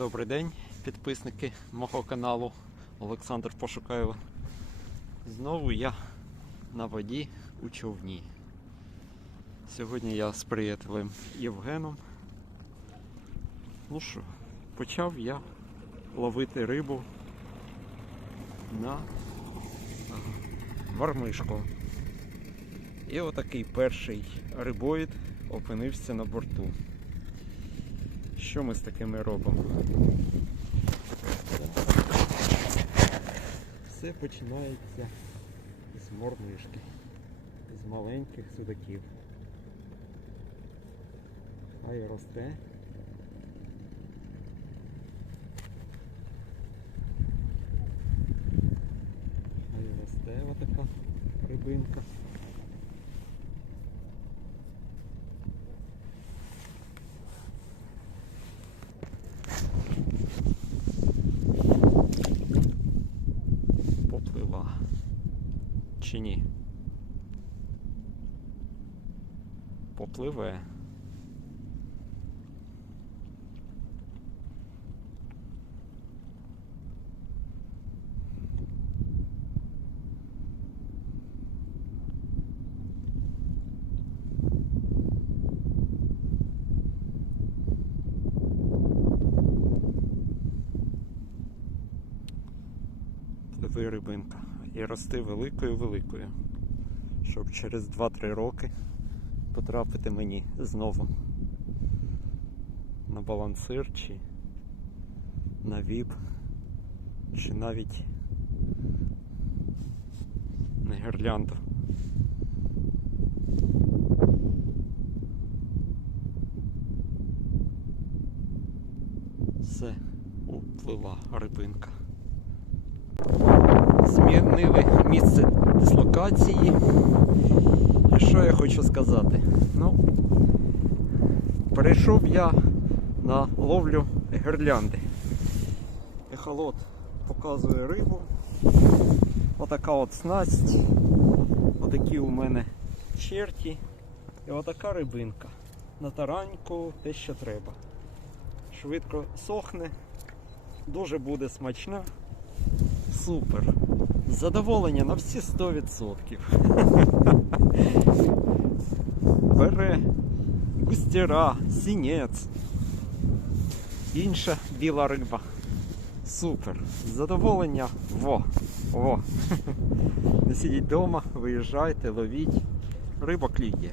Добрий день, підписники мого каналу Олександр Пошукайло. Знову я на воді у човні. Сьогодні я з приятелем Євгеном. Ну що, почав я ловити рибу на вармишку. І отакий перший рибоїд опинився на борту. Що ми з такими робимо? Все починається з мормишки, з маленьких судаків. Хай росте. Хай росте отака рибинка. Чи ні? Попливе. Пливи рибинка. І рости великою-великою. Щоб через 2-3 роки потрапити мені знову на балансир чи на віп, чи навіть на гірлянду. Все, уплила рибинка змінили місце дислокації. І що я хочу сказати? Ну, перейшов я на ловлю гірлянди. Ехолот показує рибу. Отака от снасть. Отакі у мене черті. І отака рибинка. На тараньку те, що треба. Швидко сохне, дуже буде смачна. Супер. Задоволення на всі 100%. Бере густіра, сінець. Інша біла риба. Супер. Задоволення. Во. Во. Не сидіть вдома, виїжджайте, ловіть. Риба кліє.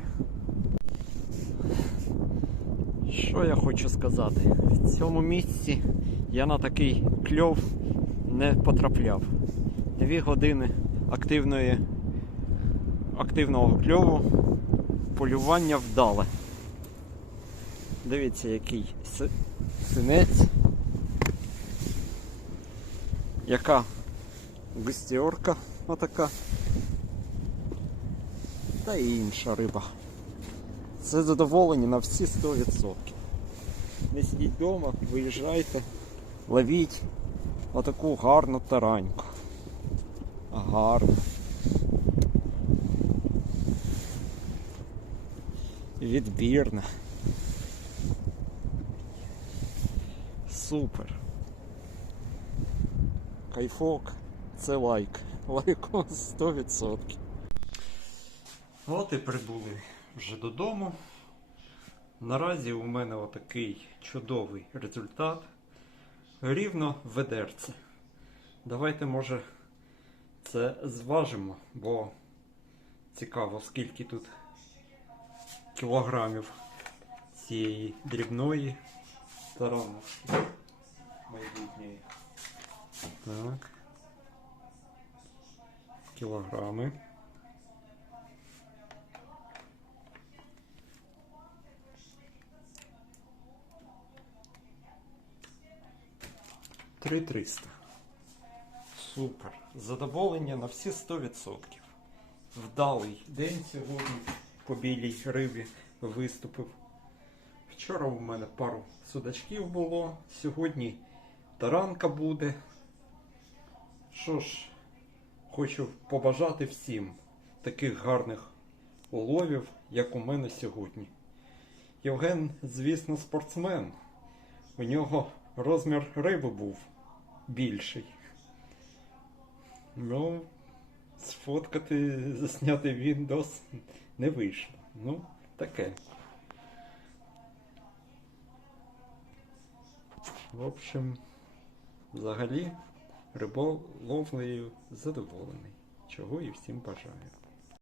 Що я хочу сказати? В цьому місці я на такий кльов не потрапляв. Дві години активної, активного кльову, полювання вдале. Дивіться, який синець. Яка густіорка отака. Та і інша риба. Це задоволення на всі 100%. Не сидіть вдома, виїжджайте, ловіть отаку гарну тараньку. Гарно. Відбірна. Супер. Кайфок. Це лайк. Лайком 100%. От і прибули вже додому. Наразі у мене отакий чудовий результат. Рівно ведерце. Давайте, може, це зважимо, бо цікаво, скільки тут кілограмів цієї дрібної тараночки майбутньої. Так. Кілограми. Три триста. Супер. Задоволення на всі 100%. Вдалий день сьогодні по білій рибі виступив. Вчора у мене пару судачків було, сьогодні таранка буде. Що ж, хочу побажати всім таких гарних уловів, як у мене сьогодні. Євген, звісно, спортсмен. У нього розмір риби був більший. Ну, сфоткати, засняти Windows не вийшло. Ну, таке. В общем, взагалі, риболовлею задоволений. Чого і всім бажаю.